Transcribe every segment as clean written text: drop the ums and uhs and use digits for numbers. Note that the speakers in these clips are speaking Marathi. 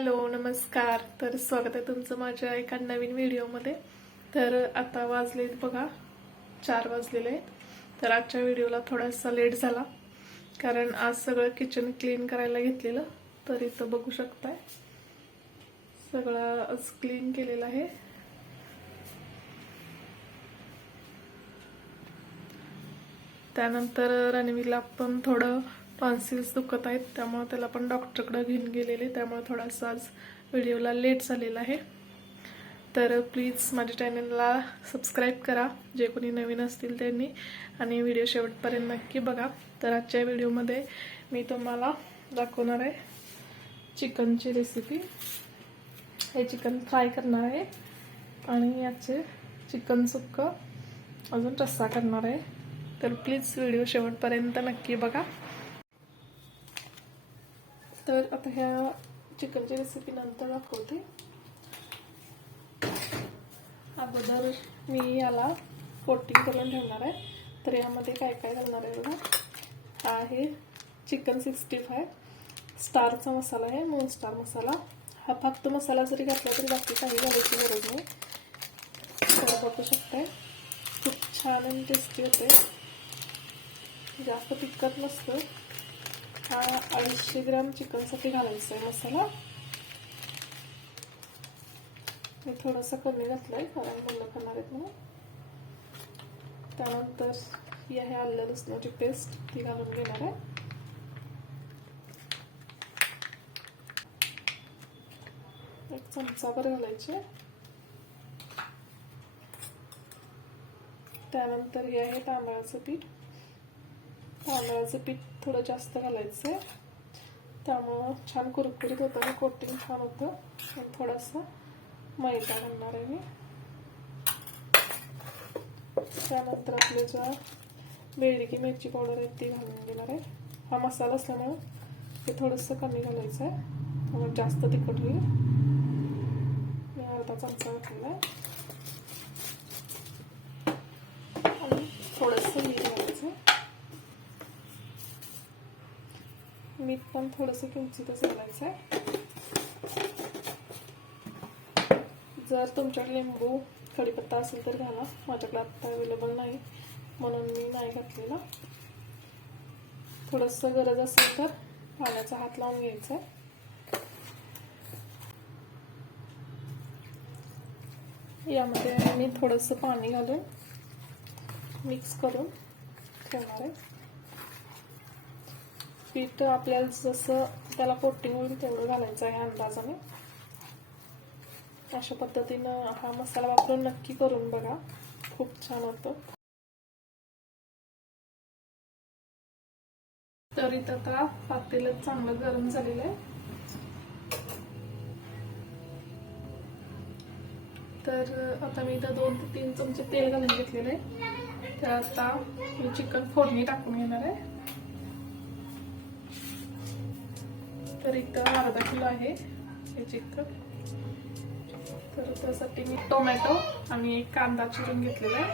हॅलो नमस्कार. तर स्वागत आहे तुमचं माझ्या एका नवीन व्हिडिओमध्ये. तर आता वाजलेत बघा 4 वाजलेले आहेत. तर आजच्या व्हिडिओला थोडासा लेट झाला कारण आज सगळं किचन क्लीन करायला घेतलेलं. तर इथं बघू शकताय सगळं आज क्लीन केलेलं आहे. त्यानंतर रणवीरला पण थोडं टॉन्सिल्स दुखत आहेत, त्यामुळे त्याला पण डॉक्टरकडे घेऊन गेलेले. त्यामुळे थोडासा आज व्हिडिओला लेट झालेला आहे. तर प्लीज माझ्या चॅनलला सबस्क्राईब करा जे कोणी नवीन असतील त्यांनी, आणि व्हिडिओ शेवटपर्यंत नक्की बघा. तर आजच्या व्हिडिओमध्ये मी तुम्हाला दाखवणार आहे चिकनची रेसिपी. हे चिकन फ्राय करणार आहे आणि याचे चिकन सुक्कं अजून रस्सा करणार आहे. तर प्लीज व्हिडिओ शेवटपर्यंत नक्की बघा. तर आता ह्या चिकनची रेसिपी नंतर दाखवते. अगोदर मी याला कोटिंग करून ठेवणार आहे. तर यामध्ये काय काय घालणार आहे बघा. हा आहे चिकन 65 स्टारचा मसाला आहे, मून स्टार मसाला. हा फक्त मसाला जरी घातला तरी बाकी काही घालायची गरज नाही. तर बघू शकताय खूप छान आणि टेस्टी होते, जास्त तिखट नसतं. हा 250 ग्रॅम चिकनसाठी घालायचा आहे मसाला. मी थोडासा कमी घातलाय कारण मुलं खाणार आहेत म्हणून. त्यानंतर ही आहे आलं लसणाची पेस्ट, ती घालून घेणार आहे. एक चमचाभर घालायचे. त्यानंतर हे आहे तांदळाचं पीठ. तांदळाचं पीठ थोडं जास्त घालायचं, त्यामुळं छान कुरकुरीत होतं आणि कोटिंग छान होतं. आणि थोडासा मैदा घालणार आहे मी. त्यानंतर आपले ज्या बेडगी मिरची पावडर आहे ती घालून घेणार आहे. हा मसाला असल्यामुळे हे थोडंसं कमी घालायचं आहे, त्यामुळे जास्त तिखट होईल. मी अर्धा चमचा घातलेला आहे आणि थोडंसं मीठ घालायचं. मीठ पण थोडंसं किंचितच घालायचं आहे. जर तुमच्याकडे लिंबू कढीपत्ता असेल तर घाला, माझ्याकडे आत्ता अवेलेबल नाही म्हणून मी नाही घातलेला. थोडंसं गरज असेल तर पाण्याचा हात लावून घ्यायचा. यामध्ये मी थोडंसं पाणी घालून मिक्स करून ठेवणार आहे. पीठ आपल्याला जसं त्याला कोटिंग होईल तेवढं घालायचं आहे अंदाजाने. अशा पद्धतीनं हा मसाला वापरून नक्की करून बघा, खूप छान होतं. तर इथं आता पातेलं चांगलं गरम झालेलं आहे. तर आता मी इथं 2 ते 3 चमचे तेल घालून घेतलेलं आहे. तर आता मी चिकन फोडणी टाकून घेणार आहे. तर इथं अर्धा किलो आहे हे चिकन. तर त्यासाठी मी टोमॅटो आणि एक कांदा चिरून घेतलेला आहे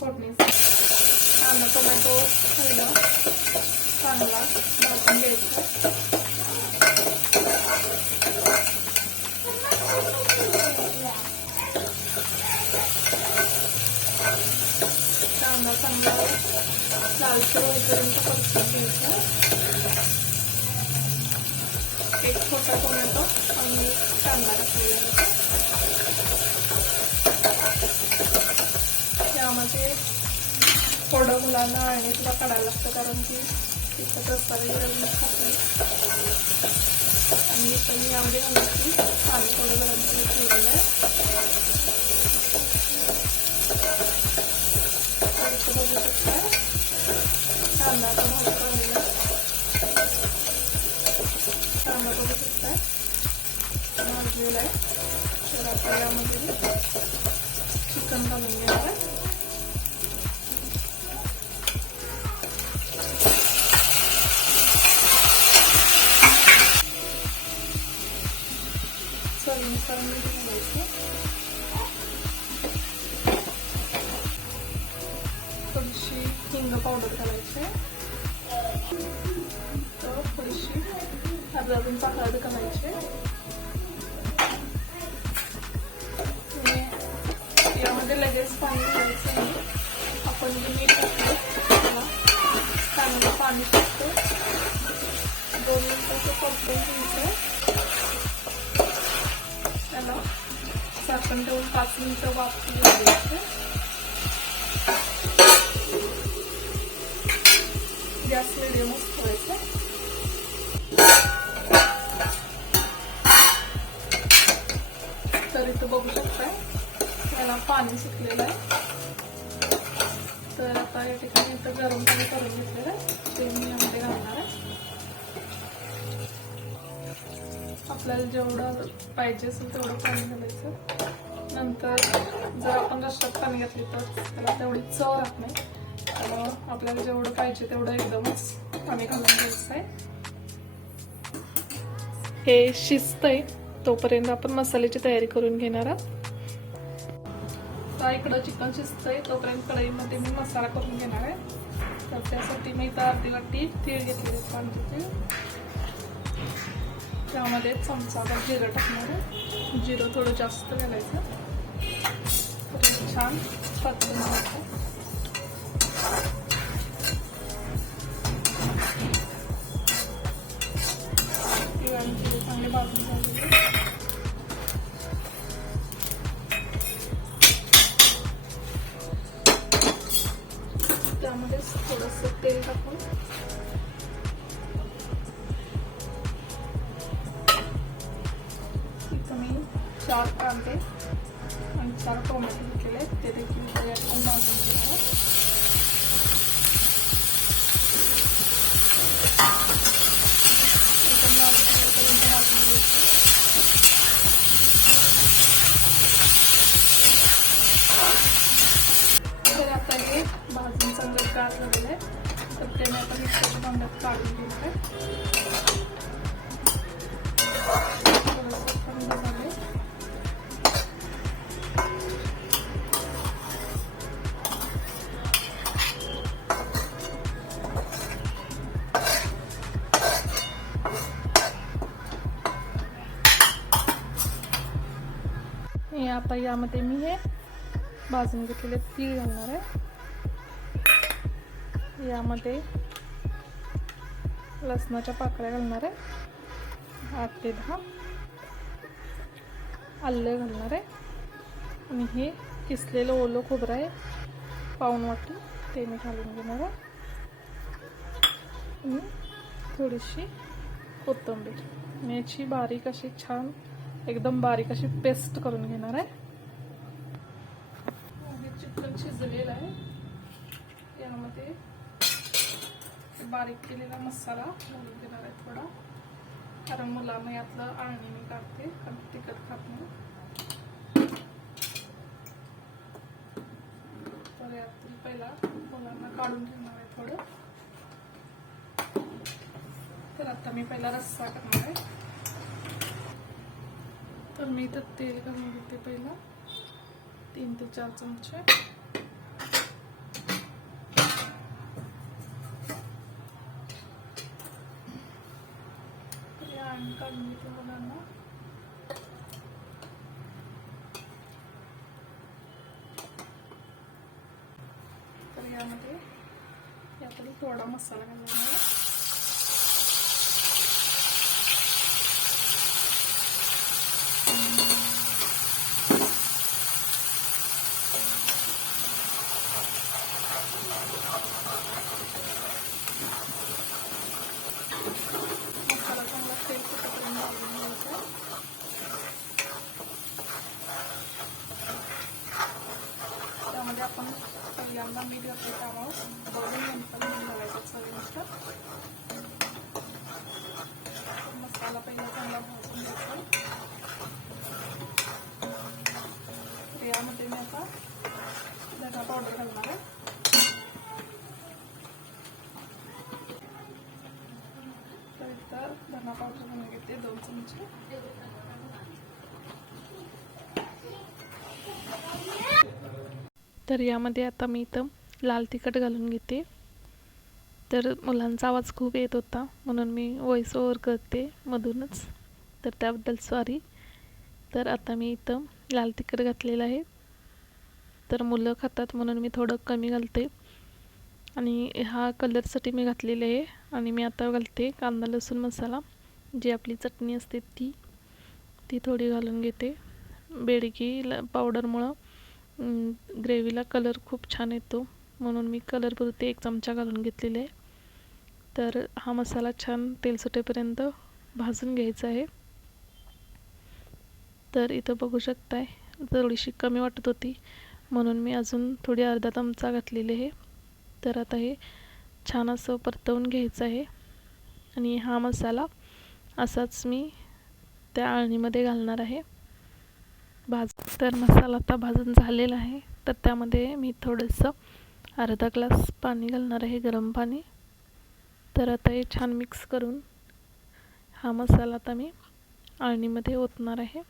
फोडणीचा. कांदा टोमॅटो पहिला चांगला भाजून घ्यायचा. कांदा चांगला लालसर होईपर्यंत परतून घ्यायचा. एक छोटा टोमॅटो आणि कांदा टाकलेला. यामध्ये थोडं मुलांना आणि तुला काढायला लागतं कारण की तिखट रस्ता वगैरे खाते. आणि इथं मी यामध्ये घालायची पाणी थोडं गरम करून ठेवलेलं आहे. इथं बघू शकता कांदा भाजून काढलेला. कांदा बघू शकताय भाजलेला आहे. तर आता यामध्ये चिकन घालून घेणार आहे. चवीनुसार मीठ घालायचं. थोडीशी हिंग पावडर घालायची. तर थोडीशी अर्धा चमचा हळद घालायची. यामध्ये लगेच पाणी घालायचं नाही. आपण जे मीठ टाकतो त्यामध्ये पाणी टाकतो. 2 मिनिटाचं परतून घ्यायचं. त्याला झाकण ठेवून 5 मिनिटं वाफवून घ्यायचं. गॅस मिडियमच ठेवायचा. तर इथं बघू शकताय त्याला पाणी सुटलेलं आहे. तर आता या ठिकाणी इथं गरम पाणी करून घेतलेलं आहे ते मी यामध्ये घालणार आहे. आपल्याला जेवढं पाहिजे असेल तेवढं पाणी घालायचं. नंतर जर आपण रश्श्यात पाणी घातले तर त्याला तेवढी चव राहत नाही. त्याला आपल्याला जेवढं पाहिजे तेवढं एकदमच पाणी घालून घ्यायचं आहे. हे शिजतंय तोपर्यंत आपण मसाल्याची तयारी करून घेणार आहोत. तर इकडं चिकन शिजतंय तोपर्यंत कढईमध्ये मी मसाला करून घेणार आहे. तर त्यासाठी मी इथं अर्धी वाटी तीळ घेतलेले तीळ. त्यामध्ये चमचाभर जिरं टाकणार आहे. जिरं थोडं जास्त घालायचं. छान परतून घ्यायचं. तीळ आणि जिरे चांगले भाजून झालेले. त्यामध्ये थोडंसं तेल टाकून इथं मी 4 कांदे आणि 4 टोमॅटो घेतलेले आहेत. ते देखील यातून भाजून घेणार आहे. एकदम लालसरपर्यंत भाजून घ्यायचं. तर आता हे भाजून चांगलं गार झालेलं आहे. तर त्याने आपण मिक्सरच्या भांड्यात काढून घेणार आहे. थंड झाले. आता यामध्ये मी हे भाजून घेतलेले तीळ घालणार आहे. यामध्ये लसणाच्या पाकळ्या घालणार आहे 8 ते 10. आलं घालणार आहे. आणि हे किसलेलं ओलं खोबरं आहे 1 वाटी ते मी घालून घेणार आहे. आणि थोडीशी कोथिंबीर याची बारीक अशी छान एकदम बारीक अशी पेस्ट करून घेणार आहे. चिकन शिजलेलं आहे. यामध्ये बारीक केलेला मसाला घालून घेणार आहे थोडा. कारण मुलांना यातलं आळणी मी काढते कारण तिखट खात नाही. तर यातून पहिला मुलांना काढून घेणार आहे थोडं. तर आता मी पहिला रस्सा करणार आहे. तर मी इथं तेल घालून घेते पहिला 3 ते 4 चमचे. आणि काढून घेते मुलांना. तर यामध्ये याकडे थोडा मसाला घालणार आहे. त्यामध्ये आपण पहिल्यांदा मीठ घातलं त्यामुळे बघून नंतर मीठ घालायचं चवीनुसार. मसाला पहिला चांगला भाजून घ्यायचा. यामध्ये मी आता धना पावडर घालणार आहे. तर धना पावडर घालून घेते 2 चमचे. तर यामध्ये आता मी इथं लाल तिखट घालून घेते. तर मुलांचा आवाज खूप येत होता म्हणून मी व्हॉइस ओव्हर करते मधूनच, तर त्याबद्दल सॉरी. तर आता मी इथं लाल तिखट घातलेलं आहे. तर मुलं खातात म्हणून मी थोडं कमी घालते आणि हा कलरसाठी मी घातलेले आहे. आणि मी आता घालते कांदा लसूण मसाला, जी आपली चटणी असते ती थोडी घालून घेते. बेडगी पावडरमुळं ग्रेव्हीला कलर खूप छान येतो म्हणून मी कलरपुरती 1 चमचा घालून घेतलेले आहे. तर हा मसाला छान तेल सुटेपर्यंत भाजून घ्यायचा आहे. तर इथं बघू शकताय थोडीशी कमी वाटत होती म्हणून मी अजून थोडी अर्धा चमचा घातलेली आहे. तर आता हे छान असं परतवून घ्यायचं आहे आणि हा मसाला असाच मी त्या अळणीमध्ये घालणार आहे. तर मसाला आता भाजून झालेला आहे. तर त्यामध्ये मी थोडंसं अर्धा ग्लास पाणी घालणार आहे, गरम पाणी. तर आता हे छान मिक्स करून हा मसाला आता मी अळणीमध्ये ओतणार आहे.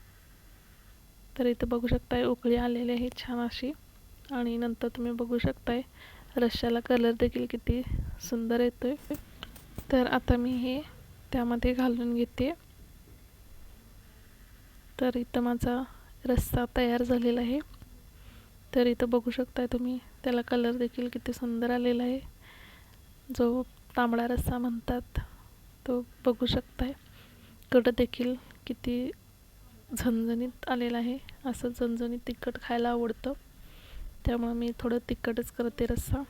तर इथं बघू शकताय उकळी आलेली आहे छान अशी, आणि नंतर तुम्ही बघू शकताय रश्श्याला कलर देखील किती सुंदर येतोय. तर आता मी हे त्यामध्ये घालून घेते. तर इथं माझा रस्सा तयार झालेला आहे. तर इथं बघू शकताय तुम्ही त्याला कलर देखील किती सुंदर आलेला आहे, जो तांबडा रस्सा म्हणतात तो बघू शकताय. कढ देखील किती झणझणीत आलेला आहे. असं झणझणीत तिखट खायला आवडतं त्यामुळे मी थोडं तिखटच करते रस्सा.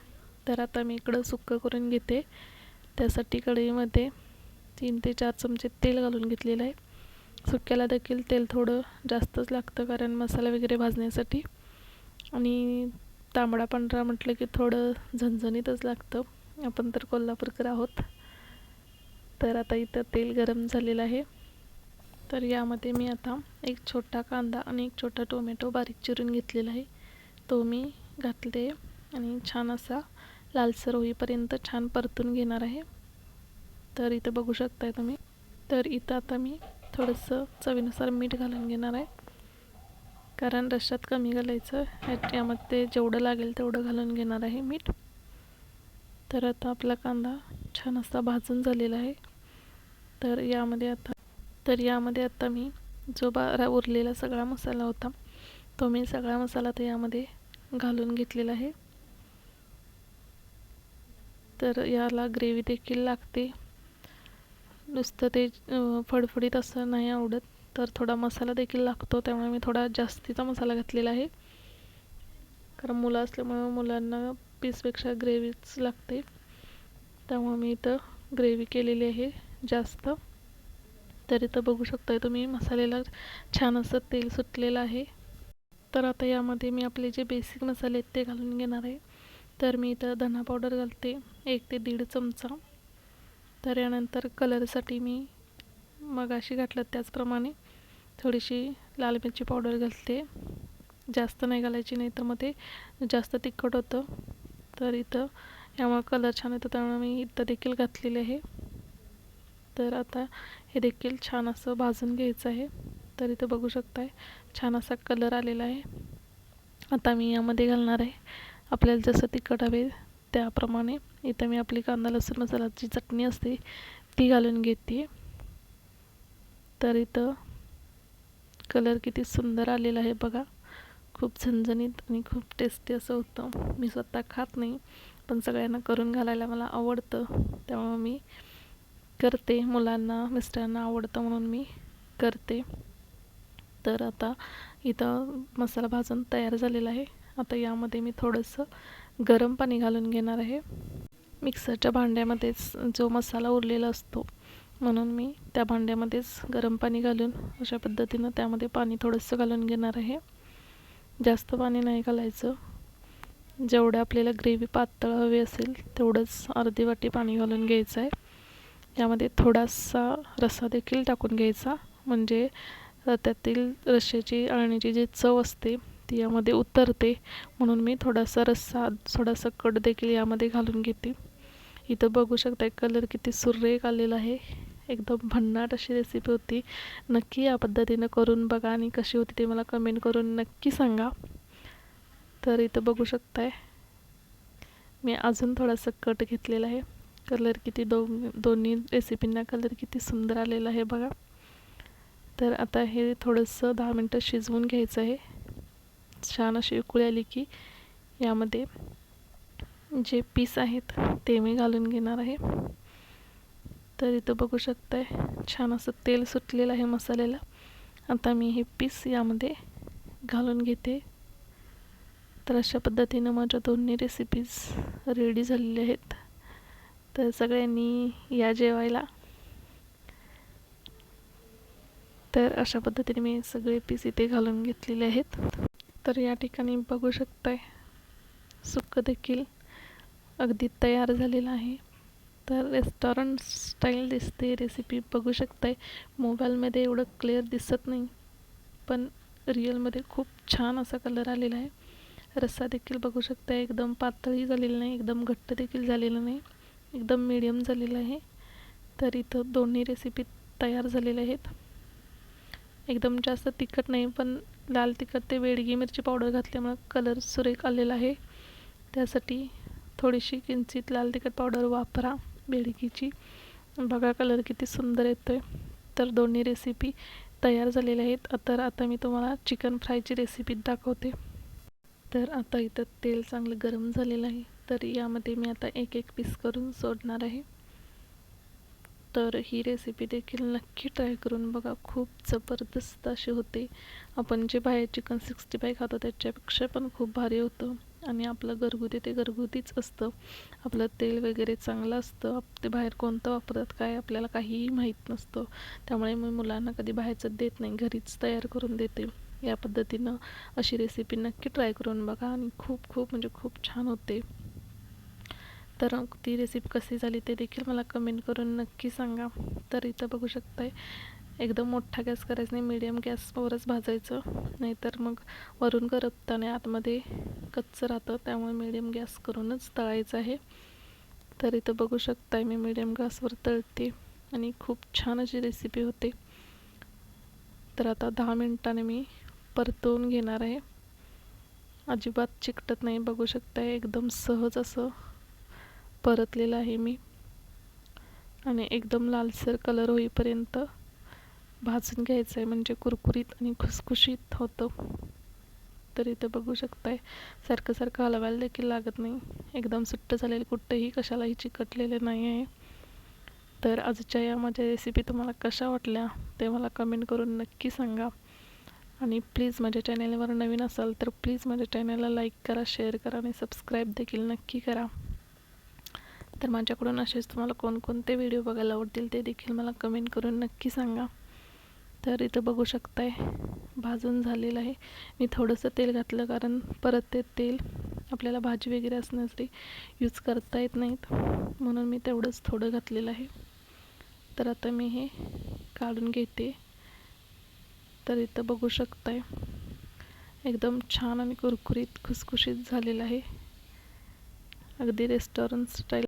तर आता मी इकडं सुक्कं करून घेते. त्यासाठी कढईमध्ये 3 ते 4 चमचे तेल घालून घेतलेलं आहे. सुक्याला देखील तेल थोडं जास्तच लागतं कारण मसाला वगैरे भाजण्यासाठी, आणि तांबडा पांढरा म्हटलं की थोडं झणझणीतच लागतं. आपण तर कोल्हापूरकर आहोत. तर आता इथं तेल गरम झालेलं आहे. तर यामध्ये मी आता 1 छोटा कांदा आणि 1 छोटा टोमॅटो बारीक चिरून घेतलेला आहे, तो मी घातले आणि छान असा लालसर होईपर्यंत छान परतून घेणार आहे. तर इथं बघू शकताय तुम्ही. तर इथं आता मी थोडंसं चवीनुसार मीठ घालून घेणार आहे, कारण रश्श्यात कमी घालायचं, यामध्ये जेवढं लागेल तेवढं घालून घेणार आहे मीठ. तर आता आपला कांदा छान असा भाजून झालेला आहे. तर यामध्ये आता मी जो उरलेला सगळा मसाला होता तो मी सगळा मसाला तर यामध्ये घालून घेतलेला आहे. तर याला ग्रेव्ही देखील लागते, नुसतं ते फडफडीत असं नाही आवडत, तर थोडा मसाला देखील लागतो. त्यामुळे मी थोडा जास्तीचा मसाला घातलेला आहे, कारण मुलं असल्यामुळे मुलांना पीसपेक्षा ग्रेव्हीच लागते. त्यामुळे मी इथं ग्रेव्ही केलेली आहे जास्त. तर इथं बघू शकताय तुम्ही मसाल्याला छान असं तेल सुटलेलं आहे. तर आता यामध्ये मी आपले जे बेसिक मसाले आहेत ते घालून घेणार आहे. तर मी इथं धना पावडर घालते 1 ते 1.5 चमचा. तर यानंतर कलरसाठी मी मगाशी घातलं त्याचप्रमाणे थोडीशी लाल मिरची पावडर घालते. जास्त नाही घालायची, नाही तर मग ते जास्त तिखट होतं. तर इथं यामुळे कलर छान येतो त्यामुळे मी इथं देखील घातलेले आहे. तर आता हे देखील छान असं भाजून घ्यायचं आहे. तर इथं बघू शकताय छान असा कलर आलेला आहे. आता मी यामध्ये घालणार आहे आपल्याला जसं तिखट हवे त्याप्रमाणे. इथं मी आपली कांदा लसूण मसाल्याची चटणी असते ती घालून घेते. तर इथं कलर किती सुंदर आलेला आहे बघा, खूप झणझणीत आणि खूप टेस्टी असं होतं. मी स्वतः खात नाही पण सगळ्यांना करून घालायला मला आवडतं, त्यामुळे मी करते. मुलांना मिस्टरांना आवडतं म्हणून मी करते. तर आता इथं मसाला भाजून तयार झालेला आहे. आता यामध्ये मी थोडंसं गरम पाणी घालून घेणार आहे. मिक्सरच्या भांड्यामध्येच जो मसाला उरलेला असतो म्हणून मी त्या भांड्यामध्येच गरम पाणी घालून अशा पद्धतीनं त्यामध्ये पाणी थोडंसं घालून घेणार आहे. जास्त पाणी नाही घालायचं, जेवढं आपल्याला ग्रेव्ही पातळ हवी असेल तेवढंच अर्धी वाटी पाणी घालून घ्यायचं आहे. यामध्ये थोडासा रस्सा देखील टाकून घ्यायचा, म्हणजे त्यातील रश्श्याची अळणीची जी चव असते ती यामध्ये उतरते, म्हणून मी थोडासा रस्सा थोडासा कढ देखील यामध्ये घालून घेते. इथं बघू शकता कलर किती सुरेख आलेला आहे, एकदम भन्नाट अशी रेसिपी होती. नक्की या पद्धतीनं करून बघा आणि कशी होती ते मला कमेंट करून नक्की सांगा. तर इथं बघू शकताय मी अजून थोडासा कट घेतलेला आहे, कलर किती दोन्ही रेसिपींना कलर किती सुंदर आलेला आहे बघा. तर आता हे थोडंसं 10 मिनटं शिजवून घ्यायचं आहे. छान अशी उकळी आली की यामध्ये जे पीस आहेत ते मी घालून घेणार आहे. तर इथं बघू शकताय छान असं तेल सुटलेलं आहे मसाल्याला. आता मी हे पीस यामध्ये घालून घेते. तर अशा पद्धतीनं माझ्या दोन्ही रेसिपीज रेडी झालेल्या आहेत. तर सगळ्यांनी या जेवायला. तर अशा पद्धतीने मी सगळे पीस इथे घालून घेतलेले आहेत. तर या ठिकाणी बघू शकताय सुक्क देखील अगदी तयार झालेलं आहे. तर रेस्टॉरंट स्टाईल दिसते रेसिपी, बघू शकताय. मोबाईलमध्ये एवढं क्लिअर दिसत नाही, पण रिअलमध्ये खूप छान असा कलर आलेला आहे. रस्सा देखील बघू शकताय एकदम पातळही झालेला नाही, एकदम घट्ट देखील झालेलं नाही, एकदम मीडियम झालेलं आहे. तर इथं दोन्ही रेसिपी तयार झालेल्या आहेत. एकदम जास्त तिखट नाही, पण लाल तिखट ते बेडगी मिरची पावडर घातल्यामुळे कलर सुरेख आलेला आहे. त्यासाठी थोडीशी किंचित लाल तिखट पावडर वापरा बेडगीची. बघा कलर किती सुंदर येतोय. तर दोन्ही रेसिपी तयार झालेल्या आहेत. तर आता मी तुम्हाला चिकन फ्रायची रेसिपी दाखवते. तर आता इथं तेल चांगलं गरम झालेलं आहे. तर यामध्ये मी आता एक एक पीस करून सोडणार आहे. तर ही रेसिपी देखील नक्की ट्राय करून बघा, खूप जबरदस्त अशी होते. आपण जे बाहेर चिकन 65 खातो त्याच्यापेक्षा पण खूप भारी होतं. आणि आपलं घरगुती ते घरगुतीच असतं. आपलं तेल वगैरे चांगलं असतं. ते बाहेर कोणतं वापरतात काय आपल्याला काहीही माहीत नसतं. त्यामुळे मी मुलांना कधी बाहेरचं देत नाही, घरीच तयार करून देते. या पद्धतीनं अशी रेसिपी नक्की ट्राय करून बघा आणि खूप खूप म्हणजे खूप छान होते. तर ती रेसिपी कशी झाली ते देखील मला कमेंट करून नक्की सांगा. तर इथं बघू शकताय एकदम मोठा गॅस करायचा नाही, मीडियम गॅसवरच भाजायचं, नाहीतर मग वरून करपताना आतमध्ये कच्चं राहतं. त्यामुळे मीडियम गॅस करूनच तळायचं आहे. तर इथं बघू शकताय मी मीडियम गॅसवर तळते आणि खूप छान अशी रेसिपी होते. तर आता 10 मिनिटांनी मी परतवून घेणार आहे. अजिबात चिकटत नाही, बघू शकताय एकदम सहज असं परतलेलं आहे मी. आणि एकदम लालसर कलर होईपर्यंत भाजून घ्यायचं आहे, म्हणजे कुरकुरीत आणि खुसखुशीत होतं. तर इथं बघू शकताय सारखं सारखं हलवायला देखील लागत नाही. एकदम सुट्ट झालेलं, कुठंही कशालाही चिकटलेलं नाही आहे. तर आजच्या या माझ्या रेसिपी तुम्हाला कशा वाटल्या ते मला कमेंट करून नक्की सांगा. आणि प्लीज माझ्या चॅनलवर नवीन असाल तर प्लीज माझ्या चॅनलला लाईक करा, शेअर करा आणि सबस्क्राईब देखील नक्की करा. तर माझ्याकडून असेच तुम्हाला कोणकोणते व्हिडिओ बघायला आवडतील ते देखील मला कमेंट करून नक्की सांगा. तर इथं बघू शकताय भाजून झालेलं आहे. मी थोडंसं तेल घातलं, कारण परत ते तेल आपल्याला भाजी वगैरे असण्यासाठी यूज करता येत नाहीत, म्हणून मी तेवढंच थोडं घातलेलं आहे. तर आता मी हे काढून घेते. तर इथं बघू शकताय एकदम छान आणि कुरकुरीत खुसखुशीत झालेलं आहे, अगदी रेस्टॉरंट स्टाईल.